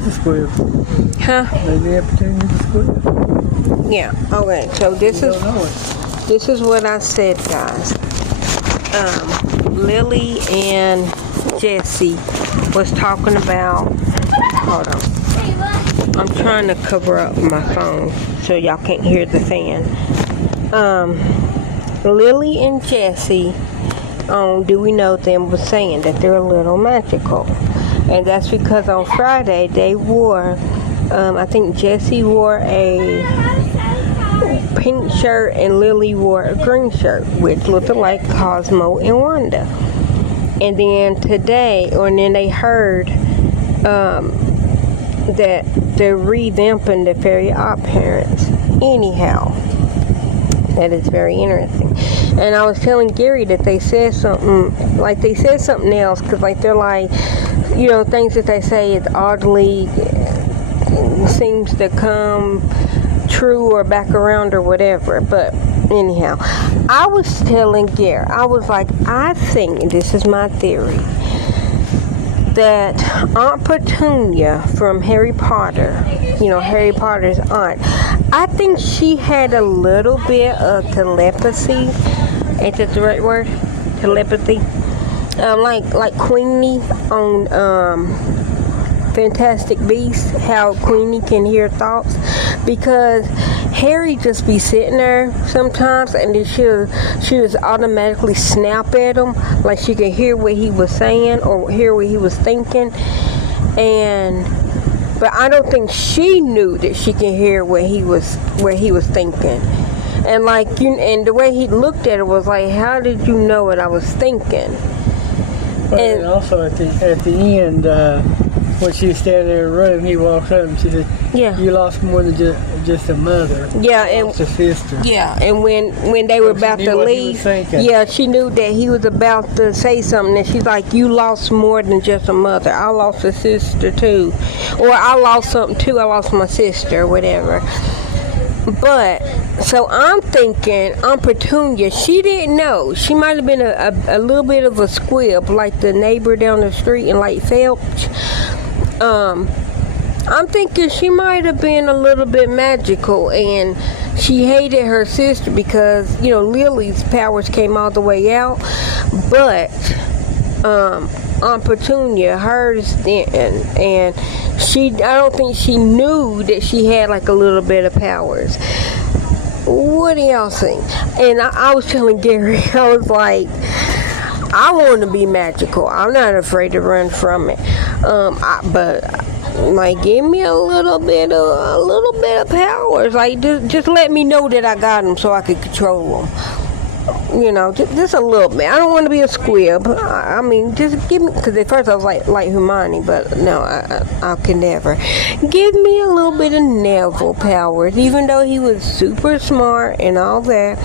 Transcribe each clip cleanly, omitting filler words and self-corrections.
is a squib. Huh? Maybe Petunia is a squib. Yeah. Okay. So this You is don't know it. this is what I said, guys. Lily and Jesse was talking about. Hold on. I'm trying to cover up my phone so y'all can't hear the fan. Lily and Jesse on Do We Know Them was saying that they're a little magical. And that's because on Friday they wore, I think Jesse wore a pink shirt and Lily wore a green shirt, which looked like Cosmo and Wanda. And then today, and then they heard that they're revamping the Fairy Odd Parents. Anyhow, that is very interesting. And I was telling Gary that they said something else, because like they're like, you know, things that they say is oddly seems to come true or back around or whatever. But anyhow, I was telling Gary, I was like, I think, and this is my theory, that Aunt Petunia from Harry Potter, you know, Harry Potter's aunt, I think she had a little bit of telepathy. Is that the right word? Telepathy? Like Queenie on Fantastic Beasts, how Queenie can hear thoughts, because Harry just be sitting there sometimes and then she'll just automatically snap at him, like she can hear what he was saying or hear what he was thinking. But I don't think she knew that she can hear what he was thinking. And like and the way he looked at it was like, how did you know what I was thinking? And also at the end, when she was standing there in the room, he walks up and she said, yeah, you lost more than just a mother. Yeah, you lost a sister. Yeah, and when they were about to leave, yeah, she knew that he was about to say something, and she's like, you lost more than just a mother. I lost a sister too. Or I lost something too. I lost my sister or whatever. But, so I'm thinking, Aunt Petunia, she didn't know. She might have been a little bit of a squib, like the neighbor down the street in Lake Phelps. I'm thinking she might have been a little bit magical, and she hated her sister because, you know, Lily's powers came all the way out. But, Aunt Petunia, hers didn't, and I don't think she knew that she had like a little bit of powers. What do y'all think? And I was telling Gary, I was like, I want to be magical. I'm not afraid to run from it. But like, give me a little bit of powers. Like, just let me know that I got them so I can control them. You know, just a little bit. I don't want to be a squib. I mean, just give me, because at first I was like Hermione, but no, I can never. Give me a little bit of Neville powers, even though he was super smart and all that.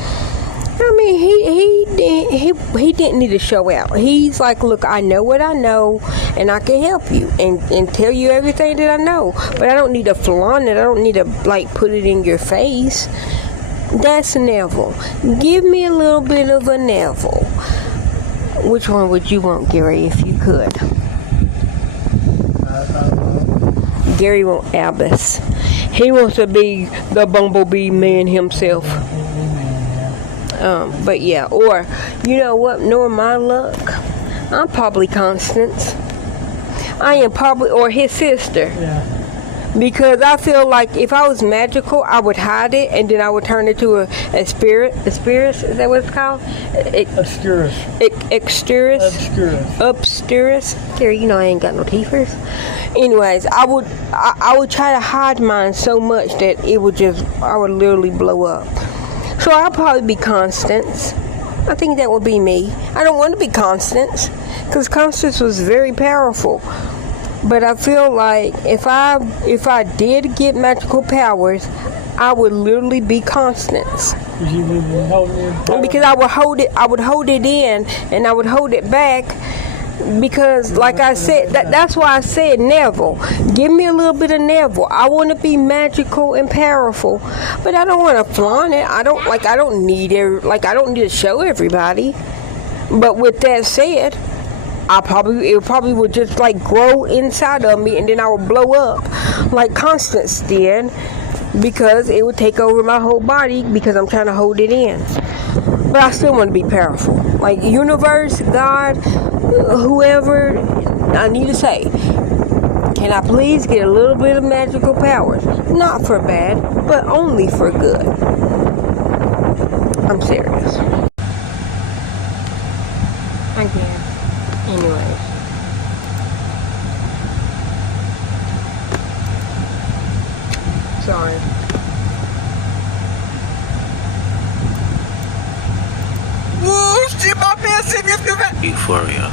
I mean, he didn't need to show out. He's like, look, I know what I know, and I can help you and tell you everything that I know. But I don't need to flaunt it. I don't need to like put it in your face. That's Neville. Give me a little bit of a Neville. Which one would you want, Gary, if you could? Gary wants Albus. He wants to be the Bumblebee man himself. But yeah, or, you know what, knowing my luck, I'm probably Constance. I am probably, or his sister. Yeah. Because I feel like if I was magical, I would hide it, and then I would turn it to a spirit. A spirit, is that what it's called? Obscurus. Obscurus. Gary, you know I ain't got no teethers. Anyways, I would try to hide mine so much that I would literally blow up. So I'll probably be Constance. I think that would be me. I don't want to be Constance, because Constance was very powerful. But I feel like if I did get magical powers, I would literally be Constance. Because I would hold it in, and I would hold it back. Because, like I said, that's why I said Neville. Give me a little bit of Neville. I want to be magical and powerful, but I don't want to flaunt it. I don't need to show everybody. But with that said, it probably would just like grow inside of me, and then I would blow up like Constance did, because it would take over my whole body because I'm trying to hold it in. But I still want to be powerful. Like universe, God, whoever, I need to say, can I please get a little bit of magical powers? Not for bad, but only for good. I'm serious. I guess. Anyways. Sorry. Euphoria.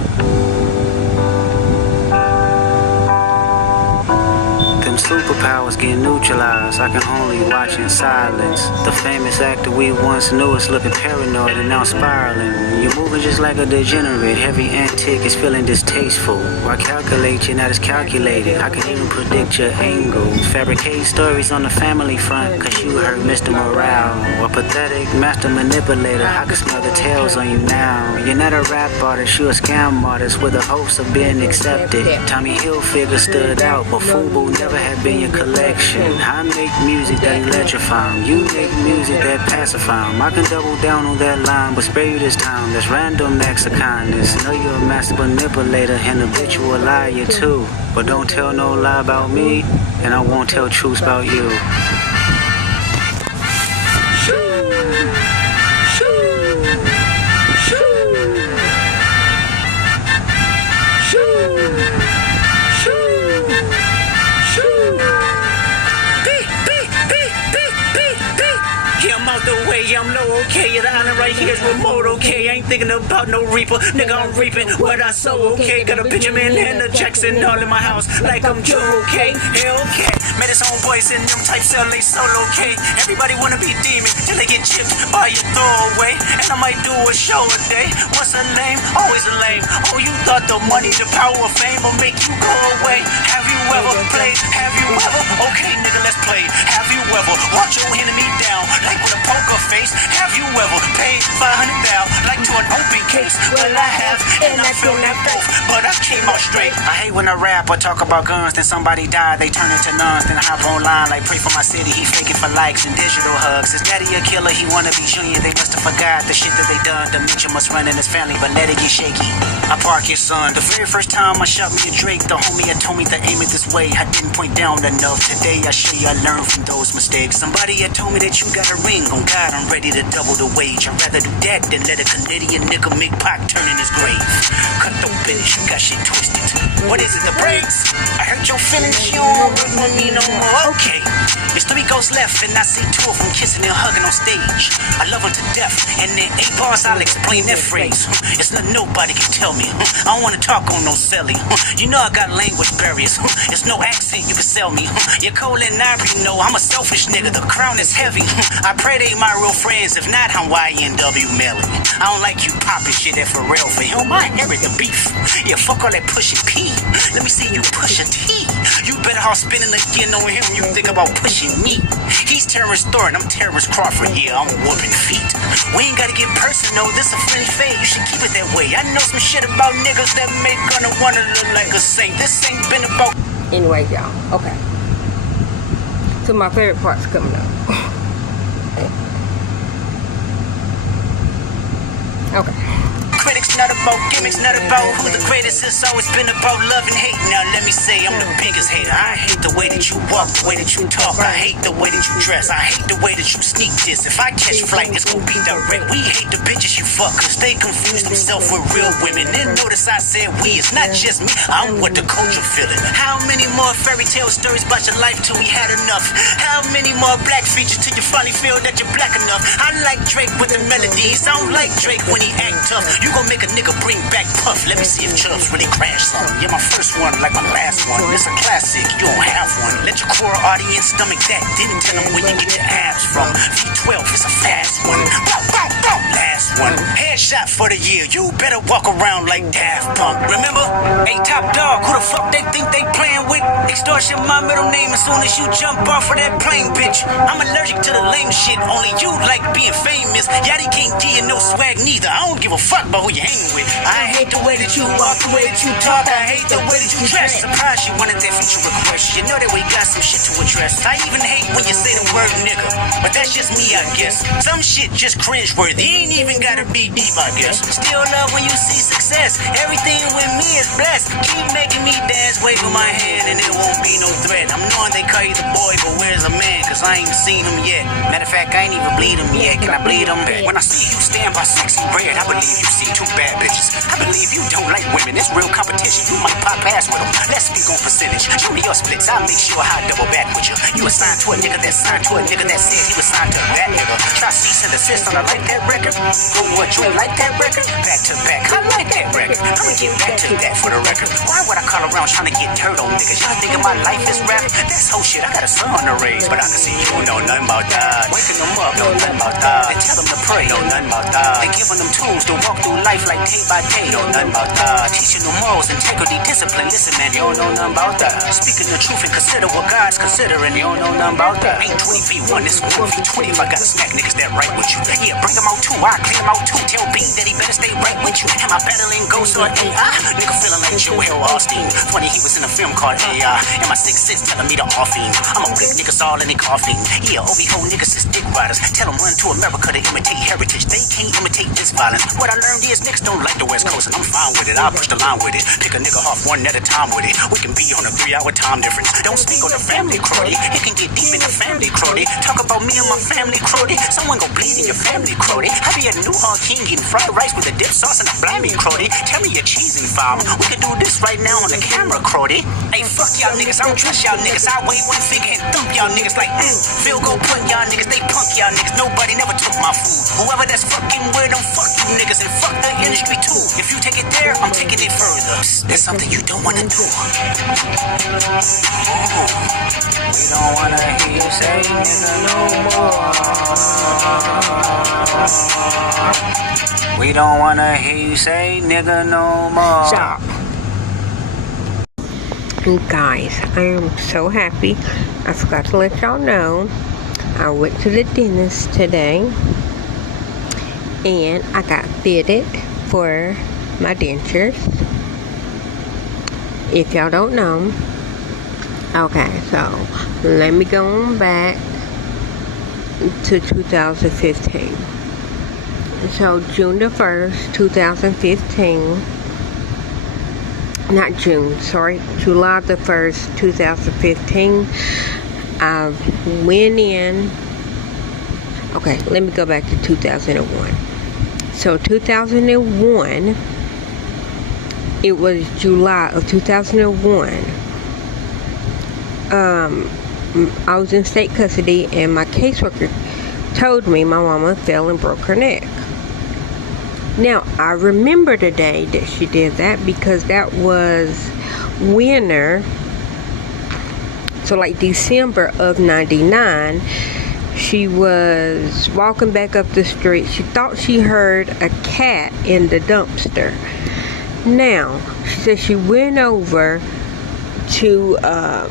Them superpowers get neutralized. I can only watch in silence. The famous actor we once knew is looking paranoid and now spiraling. You're moving just like a degenerate. Every antic is feeling distasteful. Why calculate? You're not as calculated. I can even predict your angle. Fabricate stories on the family front, cause you heard Mr. Morale. Or pathetic master manipulator. I can smell the tails on you now. You're not a rap artist, you're a scam artist with the hopes of being accepted. Tommy Hilfiger stood out, but FUBU never had been your collection. I make music that electrify 'em. You make music that pacify 'em. I can double down on that line, but spare you this time. That's random acts of kindness. Know you're a master manipulator and habitual liar too. But don't tell no lie about me, and I won't tell truths about you. I'm low, okay, yeah, the island right here is remote, okay, I ain't thinking about no reaper, nigga, I'm reaping what I sow, okay, got a Benjamin and a Jackson all in my house, like I'm Joe, okay, Hellcat, met his homeboys in them type cell, they solo, okay, everybody wanna be demon, till they get chipped by your throwaway, and I might do a show a day, once a lame, always a lame, oh, you thought the money, the power of fame will make you go away, have you ever played, have you ever, okay, nigga, let's play, have you ever, watch your enemy down, like with a poker face, have you ever paid 500 down, like to an open case? Well, I have, and I feel that both, but I came out straight. I hate when a rapper talk about guns, then somebody died, they turn into nuns, then I hop online like pray for my city, he faking for likes and digital hugs. His daddy a killer, he wanna be junior, they must have forgot the shit that they done. Dementia must run in his family, but let it get shaky. I park his son, the very first time I shot me a Drake, the homie had told me to aim it this way, I didn't point down enough. Today I show you I learned from those mistakes. Somebody had told me that you got a ring, on God I'm ready to double the wage. I'd rather do that than let a Canadian nigga make Pac turn in his grave. Cut the finish, you got shit twisted. What is it, the brakes? I hurt your feelings, you don't work with me no more. Okay, it's 3 ghosts left, and I see 2 of them kissing and hugging on stage. I love them to death, and in 8 bars I'll explain that phrase. It's nothing nobody can tell me. I don't wanna talk on no celly. You know I got language barriers. It's no accent you can sell me. You're cold and I already know I'm a selfish nigga. The crown is heavy. I pray they my real friends. If not, I'm YNW Melly. I don't like you popping shit that for real for him. I inherit the beef. Yeah, fuck all that pushing P. Let me see you push a T. You better off spending again on him. You think about pushing me. He's Terrence Thornton, I'm Terrence Crawford. Yeah, I'm whooping feet. We ain't gotta get personal. This a friendly fade. You should keep it that way. I know some shit about niggas that make gonna wanna look like a saint. This ain't been about. Anyway, y'all. Okay. So my favorite part's coming up. Okay. Critics not about gimmicks, not about who the greatest. It's always been about love and hate. Now let me say I'm the biggest hater. I hate the way that you walk, the way that you talk. I hate the way that you dress. I hate the way that you sneak this. If I catch flight, it's gonna be direct. We hate the bitches you fuck, cause they confuse themselves with real women. Then notice I said we, it's not just me. I'm what the culture feeling. How many more fairy tale stories about your life till we had enough? How many more black features till you finally feel that you're black enough? I like Drake with the melodies. I don't like Drake when he act tough. You gon' make a nigga bring back Puff. Let me see if Chubbs really crashed something. You're my first one, like my last one. It's a classic, you don't have one. Let your core audience stomach that. Didn't tell them where you get your abs from. V12 is a fast one. Boom, boom, boom. Last one. Headshot for the year. You better walk around like Daft Punk. Remember? Hey, Top Dog, who the fuck they think they playing with? Extortion, my middle name as soon as you jump off of that plane, bitch. I'm allergic to the lame shit. Only you like being famous. Yachty can't give you no swag neither. I don't give a fuck about who you hang with. I hate the way that you walk, the way that you talk. I hate the way that you dress. Surprised you wanted that feature request. You know that we got some shit to address. I even hate when you say the word nigga. But that's just me, I guess. Some shit just cringeworthy. Ain't even gotta be deep, I guess. Still love when you see success. Everything with me is blessed. Keep making me dance, waving my hand, and it won't be no threat. I'm knowing they call you the boy, but where's the man? Cause I ain't seen him yet. Matter of fact, I ain't even bleed him yet. Can I bleed him? When I see you stand by sexy red, I believe you see two bad bitches. I believe you don't like women. It's real competition. You might pop ass with them. Let's speak on percentage. Show me your splits. I'll make sure I double back with you. You assigned to a nigga that signed to a nigga that said he was signed to that nigga. Try cease and desist on a like that record. Go what you like that record? Back to back. I like that record. I'ma get back to that for the record. Why would I call around trying to get dirt on niggas? Y'all thinking my life is rap? That's whole shit. I got a son to raise, but I can see you know nothing about that. Waking them up, know nothing about that. They tell them to pray, know nothing about that. They giving them tools to walk through life like day by day, know nothing about that. Teaching them morals, integrity, discipline. Listen, man, you don't know nothing about that. Speaking the truth and consider what God's considering. You don't know nothing about that. Ain't 20v1, it's 1v20. If I gotta smack niggas that right with you, yeah, bring them out too. I clear them out too. Tell Bean that he better stay right with you. Am I battling ghosts or AI? Nigga feeling like Joel Austin. Funny he was in a film called AI. And my 6'6" telling me to off him. I'ma break niggas all in their coffin. Yeah, OB-ho niggas is dick riders. Tell them run to America to imitate heritage. They can't imitate this violence. What I learned is niggas don't like the West Coast, and I'm fine with it. I'll push the line with it. Pick a nigga off one at a time with it. We can be on a 3-hour time difference. Don't speak on the family, cruddy. It can get deep in the family, cruddy. Talk about me and my family, cruddy. Someone gon' bleed in your family, cruddy. I be a New Hog King eating fried rice with a dip sauce and a blammy, cruddy. Tell me your cheesing farm. We can do this right now on the camera, cruddy. Hey, fuck y'all niggas. I don't trust y'all niggas. I wave one finger and thump y'all niggas like, Phil go punt y'all niggas. They punk y'all niggas. Nobody never took my food. Whoever that's fucking with them, fuck you niggas and fuck the industry too. If you take it there, I'm taking it further. There's something you don't wanna do. We don't wanna hear you say nigga no more. We don't wanna hear you say nigga no more. Stop. Guys, I am so happy. I forgot to let y'all know. I went to the dentist today and I got fitted for my dentures. If y'all don't know. Okay, so let me go on back to 2015. So June the 1st, 2015. Not June, sorry. July the 1st, 2015. I went in. Okay, let me go back to 2001. So 2001, it was July of 2001. I was in state custody and my caseworker told me my mama fell and broke her neck. Now, I remember the day that she did that because that was winter. So like December of 99, she was walking back up the street. She thought she heard a cat in the dumpster. Now, she said she went over to the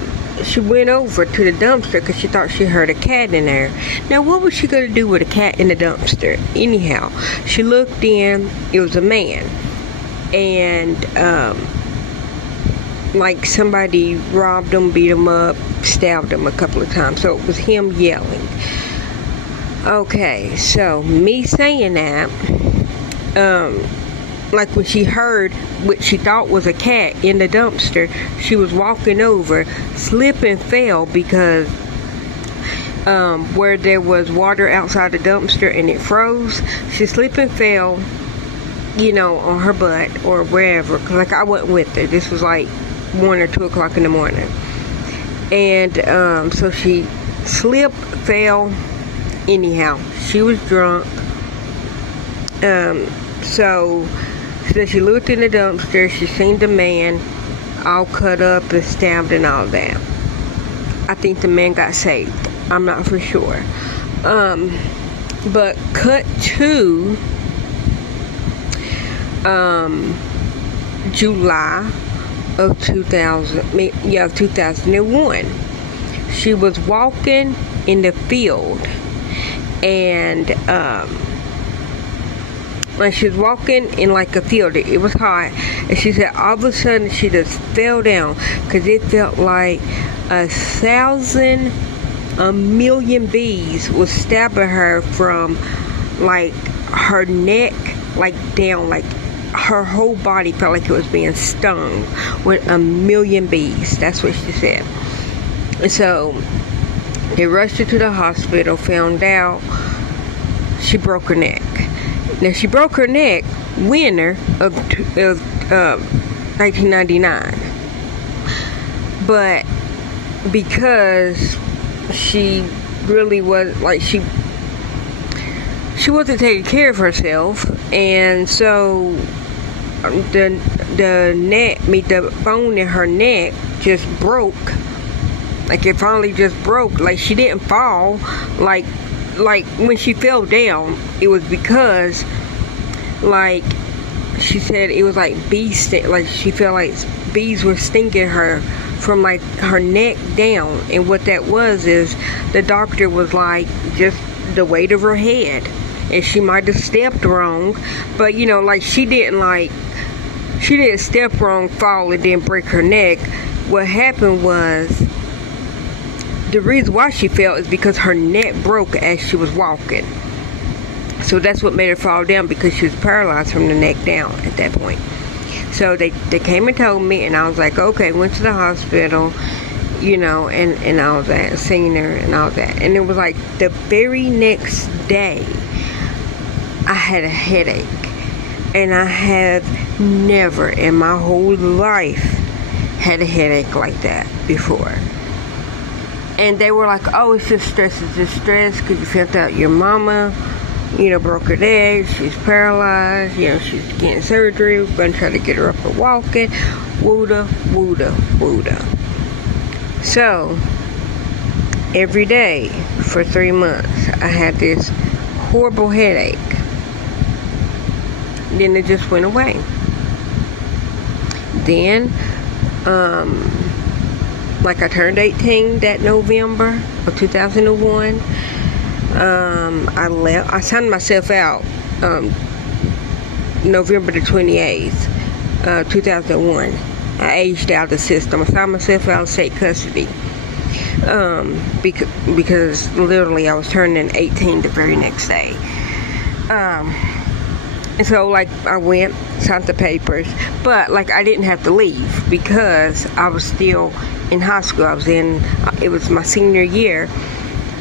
dumpster because she thought she heard a cat in there. Now, what was she going to do with a cat in the dumpster? Anyhow, she looked in. It was a man. And, like somebody robbed him, beat him up, stabbed him a couple of times. So it was him yelling. Okay, so me saying that, like when she heard what she thought was a cat in the dumpster, she was walking over, slipped and fell because where there was water outside the dumpster and it froze, she slipped and fell, you know, on her butt or wherever. Like I wasn't with her. This was like 1 or 2 o'clock in the morning. And so she slipped, fell. Anyhow, she was drunk. So she looked in the dumpster. She seen the man all cut up and stabbed and all that. I think the man got saved. I'm not for sure. But cut to July of 2001. She was walking in the field, and when she was walking in like a field, it was hot, and she said all of a sudden she just fell down because it felt like 1,000,000 bees was stabbing her from like her neck, like down, like her whole body felt like it was being stung with 1,000,000 bees. That's what she said. And so they rushed her to the hospital, found out she broke her neck. Now she broke her neck winter of 1999, but because she really was like she wasn't taking care of herself, and so the bone in her neck just broke. Like it finally just broke. Like she didn't fall. Like when she fell down, it was because, like she said, it was like bees. Like she felt like bees were stinging her from like her neck down. And what that was is the doctor was like just the weight of her head, and she might have stepped wrong, but you know, like she didn't step wrong, fall, and then break her neck. What happened was, the reason why she fell is because her neck broke as she was walking. So that's what made her fall down, because she was paralyzed from the neck down at that point. So they came and told me, and I was like, okay, went to the hospital, you know, and all that, seen her and all that. And it was like the very next day, I had a headache. And I have never in my whole life had a headache like that before. And they were like, oh, it's just stress, because you found out your mama, you know, broke her leg, she's paralyzed, you know, she's getting surgery, we're going to try to get her up and walking, wooda. So, every day for 3 months, I had this horrible headache. Then it just went away. Then, like I turned 18 that November of 2001. I signed myself out November the 28th, 2001. I aged out of the system. I signed myself out of state custody because literally I was turning 18 the very next day. And so, like, I went, signed the papers, but, like, I didn't have to leave because I was still in high school. It was my senior year,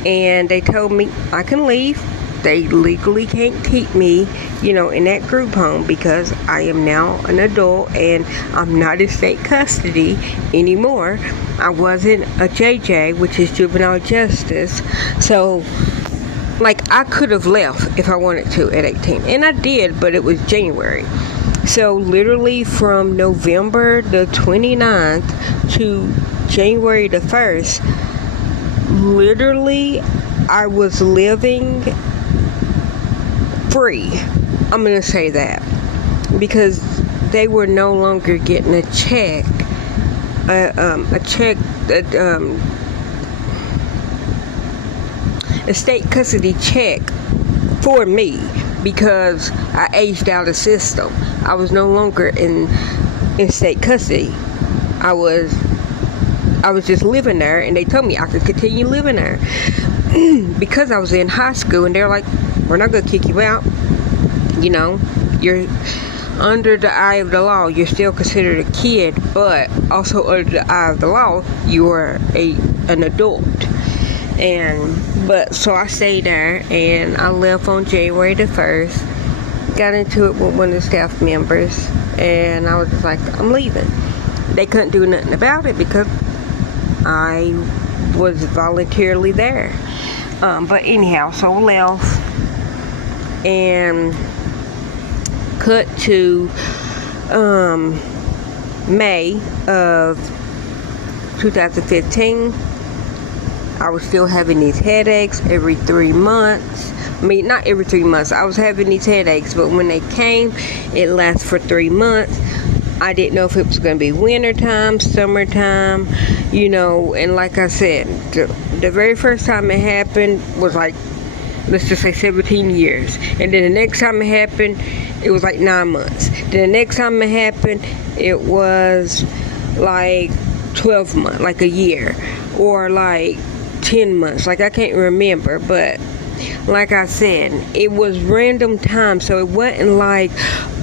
and they told me I can leave. They legally can't keep me, you know, in that group home because I am now an adult and I'm not in state custody anymore. I wasn't a JJ, which is juvenile justice, so like I could have left if I wanted to at 18, and I did, but it was January. So literally from November the 29th to January the 1st, literally I was living free. I'm gonna say that because they were no longer getting a check, a state custody check for me because I aged out of the system. I was no longer in state custody. I was just living there, and they told me I could continue living there because I was in high school, and they're like, we're not going to kick you out. You know, you're under the eye of the law. You're still considered a kid, but also under the eye of the law, you are an adult. So I stayed there, and I left on January the 1st. Got into it with one of the staff members, and I was just like, I'm leaving. They couldn't do nothing about it because I was voluntarily there. But anyhow, so I left, and cut to May of 2015. I was still having these headaches every 3 months. I mean, not every 3 months. I was having these headaches, but when they came, it lasted for 3 months. I didn't know if it was going to be wintertime, summertime, and like I said, the very first time it happened was like, let's just say 17 years. And then the next time it happened, it was like 9 months. Then the next time it happened, it was like 12 months, like a year, or like 10 months. Like, I can't remember, but like I said, it was random time, so it wasn't like,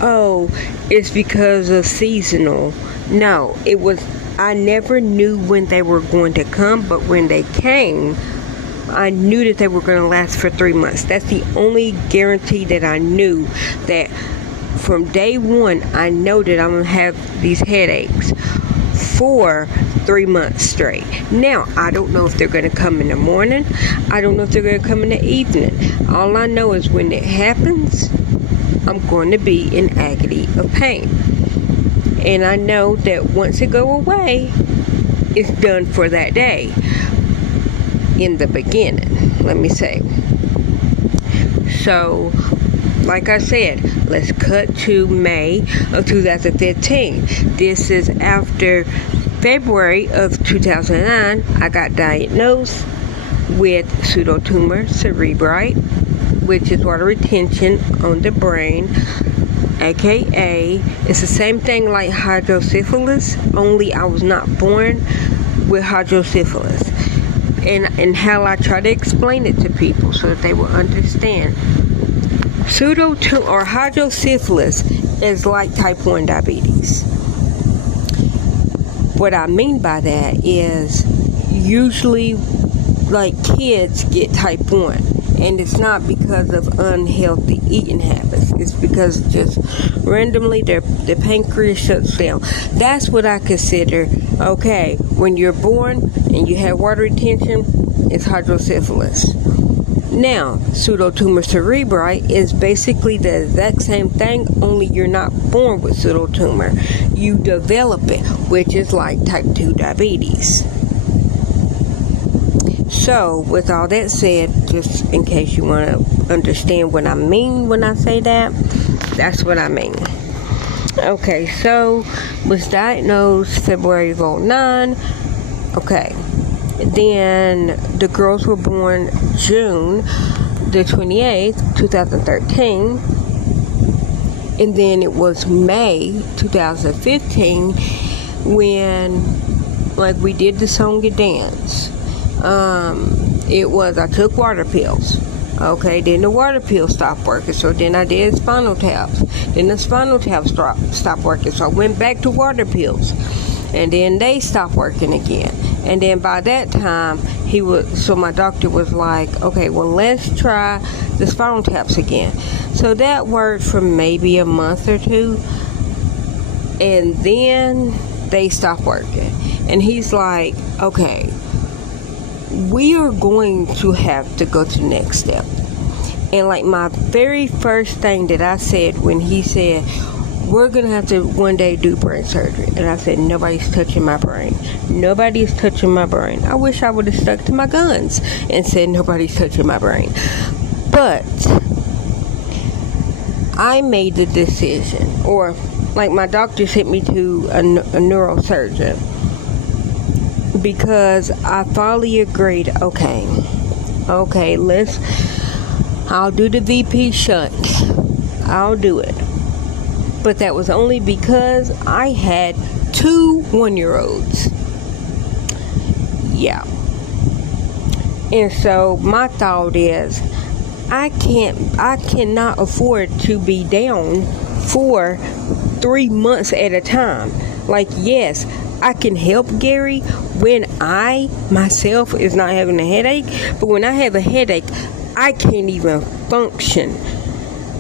oh, it's because of seasonal. No, it was, I never knew when they were going to come, but when they came, I knew that they were going to last for 3 months. That's the only guarantee that I knew, that from day one, I know that I'm going to have these headaches for 3 months straight. Now, I don't know if they're going to come in the morning. I don't know if they're going to come in the evening. All I know is when it happens, I'm going to be in agony of pain. And I know that once it go away, it's done for that day. In the beginning, let me say. So, like I said, let's cut to May of 2015. This is after February of 2009, I got diagnosed with pseudotumor cerebri, which is water retention on the brain, aka it's the same thing like hydrocephalus, only I was not born with hydrocephalus. And how I try to explain it to people so that they will understand. Pseudotumor or hydrocephalus is like type 1 diabetes. What I mean by that is usually like kids get type 1, and it's not because of unhealthy eating habits. It's because just randomly the pancreas shuts down. That's what I consider, okay, when you're born and you have water retention, it's hydrocephalus. Now, pseudotumor cerebri is basically the exact same thing, only you're not born with pseudotumor. You develop it, which is like type 2 diabetes. So, with all that said, just in case you want to understand what I mean when I say that, that's what I mean. Okay, so, was diagnosed February of 2009. Okay. Then the girls were born June the 28th, 2013. And then it was May 2015 when, like, we did the song and dance. I took water pills. Okay, then the water pills stopped working, so then I did spinal taps. Then the spinal taps stopped working, so I went back to water pills. And then they stopped working again. And then by that time, so my doctor was like, okay, well, let's try the spinal taps again. So that worked for maybe a month or two. And then they stopped working. And he's like, okay, we are going to have to go to the next step. And like my very first thing that I said when he said, we're going to have to one day do brain surgery. And I said, nobody's touching my brain. Nobody's touching my brain. I wish I would have stuck to my guns and said, nobody's touching my brain. But I made the decision, or like my doctor sent me to a neurosurgeon, because I finally agreed, okay, I'll do the VP shunt. I'll do it. But that was only because I had 2 1-year-olds. Yeah. And so my thought is, I cannot afford to be down for 3 months at a time. Like, yes, I can help Gary when I myself is not having a headache, but when I have a headache, I can't even function.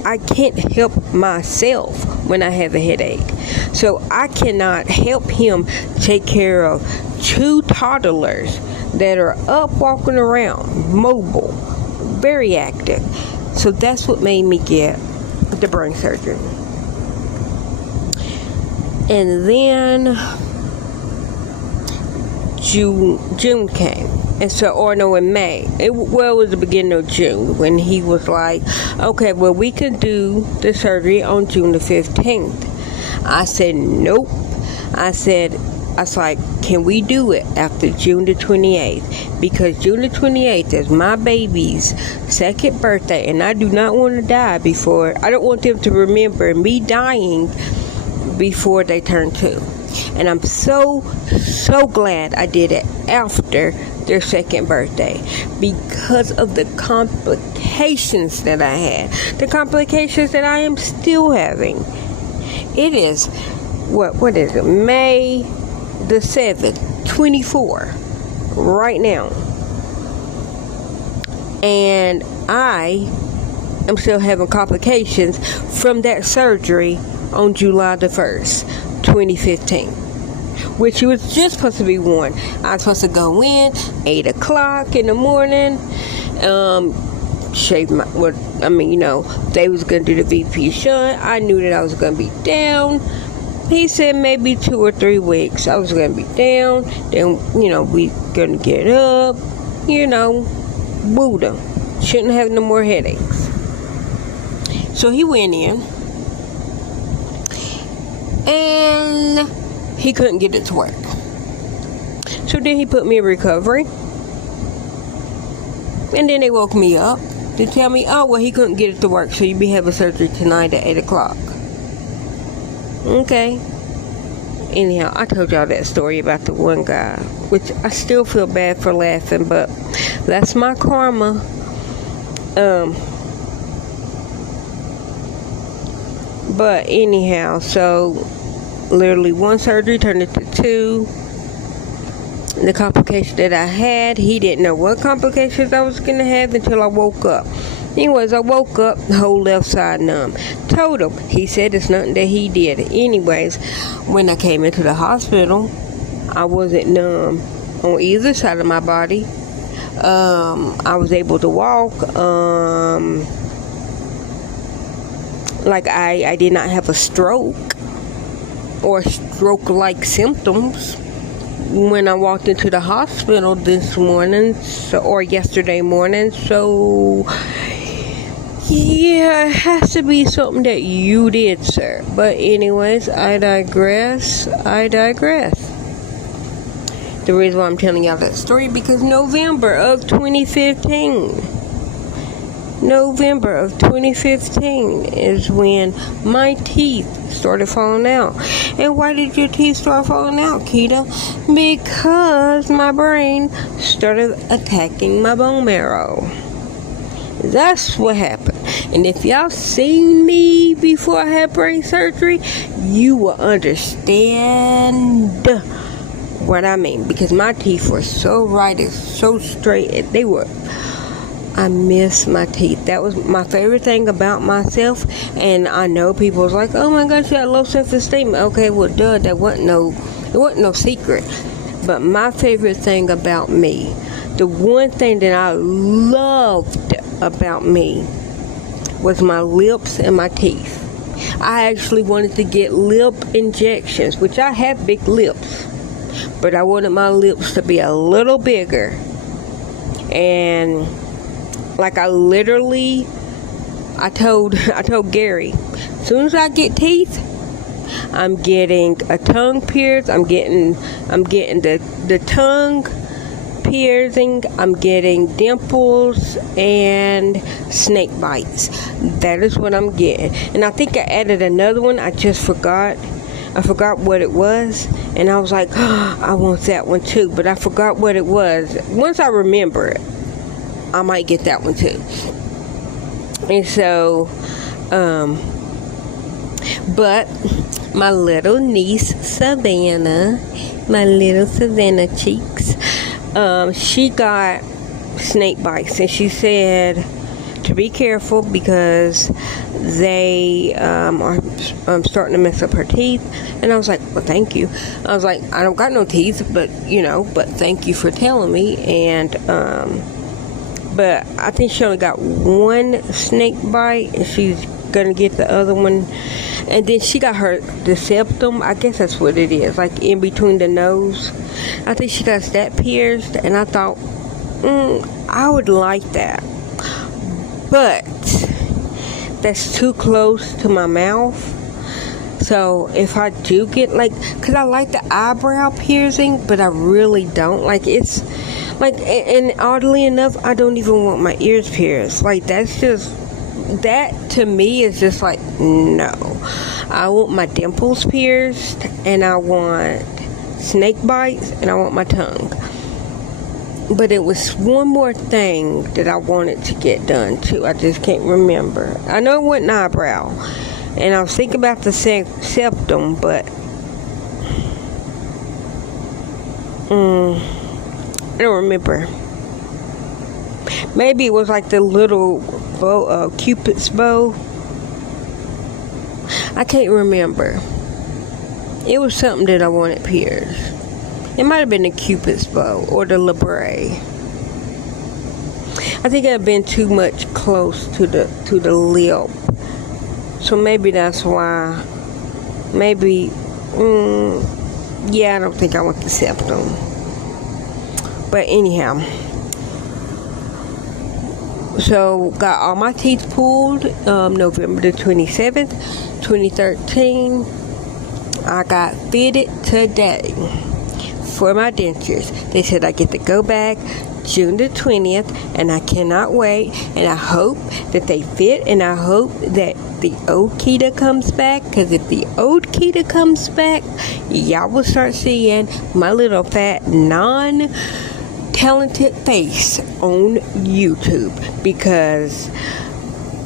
I can't help myself when I have a headache. So I cannot help him take care of 2 toddlers that are up walking around, mobile, very active. So that's what made me get the brain surgery. And then June came. And so, or no, in May. It was the beginning of June when he was like, okay, well, we can do the surgery on June the 15th. I said, nope. I was like, can we do it after June the 28th? Because June the 28th is my baby's second birthday, and I do not want to die before. I don't want them to remember me dying before they turn 2. And I'm so glad I did it after their second birthday because of the complications that I had. The complications that I am still having. It is, what is it? May the 7th, 24, right now. And I am still having complications from that surgery on July the 1st, 2015. Which it was just supposed to be 1. I was supposed to go in 8 o'clock in the morning, shave my, they was going to do the VP shunt. I knew that I was going to be down. He said maybe 2 or 3 weeks I was going to be down. Then, we going to get up, woo them. Shouldn't have no more headaches. So he went in. And he couldn't get it to work. So then he put me in recovery. And then they woke me up to tell me, oh, well, he couldn't get it to work, so you'll be having surgery tonight at 8 o'clock. Okay. Anyhow, I told y'all that story about the one guy, which I still feel bad for laughing, but that's my karma. But anyhow, so literally 1 surgery turned into 2. The complication that I had, he didn't know what complications I was going to have until I woke up. Anyways, I woke up, the whole left side numb. Told him. He said it's nothing that he did. Anyways, when I came into the hospital, I wasn't numb on either side of my body. I was able to walk. Like I did not have a stroke or stroke-like symptoms when I walked into the hospital this morning or yesterday morning. So yeah, it has to be something that you did, sir. But anyways, I digress. The reason why I'm telling y'all that story, because November of 2015 is when my teeth started falling out. And why did your teeth start falling out, Keita? Because my brain started attacking my bone marrow. That's what happened. And if y'all seen me before I had brain surgery, you will understand what I mean. Because my teeth were so right and so straight. I miss my teeth. That was my favorite thing about myself. And I know people was like, oh my gosh, you got low self-esteem. Okay, well, duh, it wasn't no secret. But my favorite thing about me, the one thing that I loved about me, was my lips and my teeth. I actually wanted to get lip injections, which I have big lips, but I wanted my lips to be a little bigger. And like I told Gary, as soon as I get teeth, I'm getting a tongue pierce. I'm getting the tongue piercing. I'm getting dimples and snake bites. That is what I'm getting. And I think I added another one. I just forgot. I forgot what it was. And I was like, oh, I want that one too. But I forgot what it was. Once I remember it, I might get that one too. And so, but my little niece Savannah, my little Savannah cheeks, she got snake bites, and she said to be careful because they are starting to mess up her teeth. And I was like, well, thank you. I was like, I don't got no teeth, but thank you for telling me. And but I think she only got one snake bite, and she's gonna get the other one. And then she got the septum, I guess that's what it is, like in between the nose. I think she got that pierced, and I thought I would like that, but that's too close to my mouth. So if I do get cause I like the eyebrow piercing, but I really don't it's and oddly enough, I don't even want my ears pierced. That to me is just no. I want my dimples pierced, and I want snake bites, and I want my tongue. But it was one more thing that I wanted to get done too. I just can't remember. I know it wasn't eyebrow, and I was thinking about the septum, but I don't remember. Maybe it was the little bow, Cupid's bow. I can't remember. It was something that I wanted pierced. It might have been the Cupid's bow or the labret. I think I've been too much close to the lip, so maybe that's why. Maybe, I don't think I want the septum. But anyhow. So, got all my teeth pulled November the 27th, 2013. I got fitted today for my dentures. They said I get to go back June the 20th, and I cannot wait. And I hope that they fit, and I hope that the old Keita comes back, because if the old Keita comes back, y'all will start seeing my little fat talented face on YouTube, because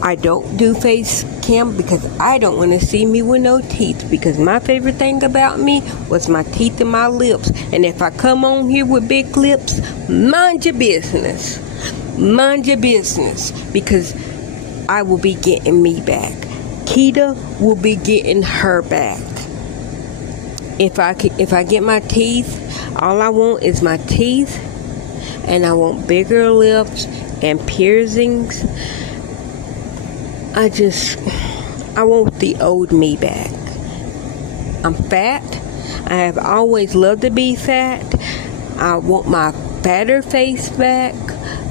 I don't do face cam because I don't want to see me with no teeth, because my favorite thing about me was my teeth and my lips. And if I come on here with big lips, mind your business, because I will be getting me back. Keita will be getting her back. If I get my teeth, all I want is my teeth. And I want bigger lips and piercings. I want the old me back. I'm fat. I have always loved to be fat. I want my fatter face back.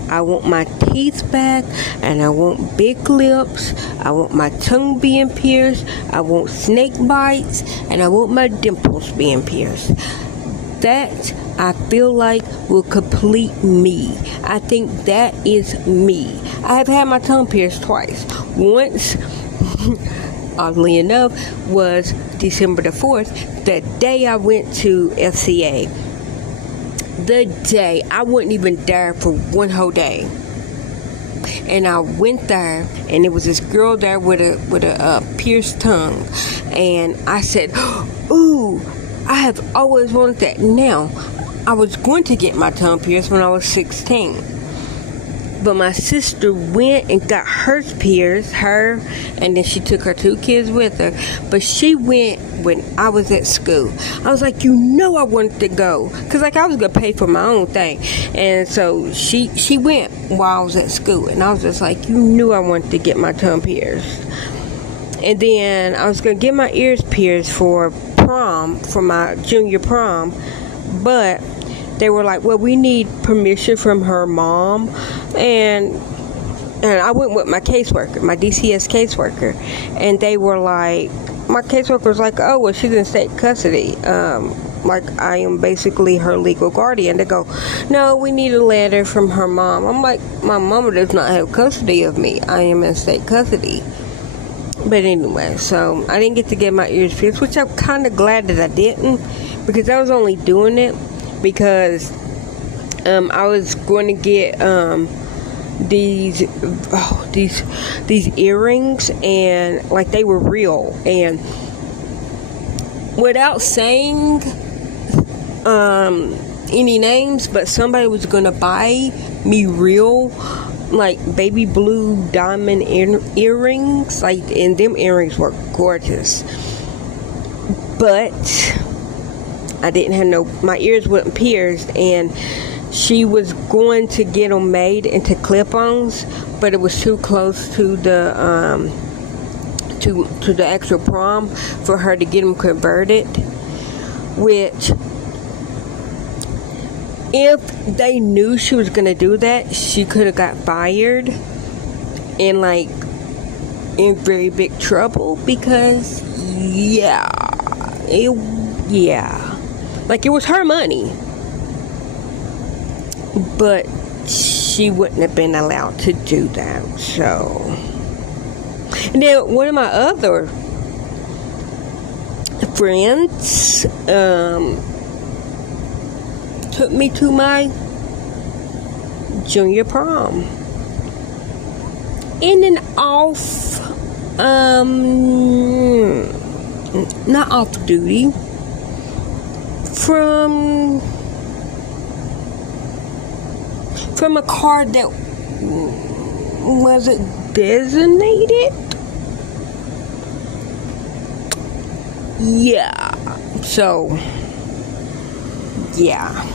I want my teeth back. And I want big lips. I want my tongue being pierced. I want snake bites. And I want my dimples being pierced. That, I feel like, will complete me. I think that is me. I have had my tongue pierced twice. Once, oddly enough, was December the 4th, the day I went to FCA. The day, I wasn't even there for one whole day. And I went there, and there was this girl there with a pierced tongue. And I said, ooh, I have always wanted that. Now, I was going to get my tongue pierced when I was 16. But my sister went and got hers pierced, and then she took her 2 kids with her. But she went when I was at school. I was like, I wanted to go. Because, I was going to pay for my own thing. And so she went while I was at school. And I was just like, I wanted to get my tongue pierced. And then I was going to get my ears pierced for prom, for my junior prom. But they were like, well, we need permission from her mom. And I went with my caseworker, my DCS caseworker. And they were like, my caseworker was like, oh, well, she's in state custody. I am basically her legal guardian. They go, no, we need a letter from her mom. I'm like, my mama does not have custody of me. I am in state custody. But anyway, so I didn't get to get my ears pierced, which I'm kind of glad that I didn't, because I was only doing it because I was going to get these earrings, and they were real, and without saying any names, but somebody was going to buy me real baby blue diamond earrings, and them earrings were gorgeous. But I didn't have my ears weren't pierced, and she was going to get them made into clip-ons, but it was too close to the to the actual prom for her to get them converted, which if they knew she was gonna do that, she could have got fired and like in very big trouble because like it was her money, but she wouldn't have been allowed to do that. So, and then one of my other friends took me to my junior prom in an not off duty, from a car that wasn't designated. Yeah. So, yeah.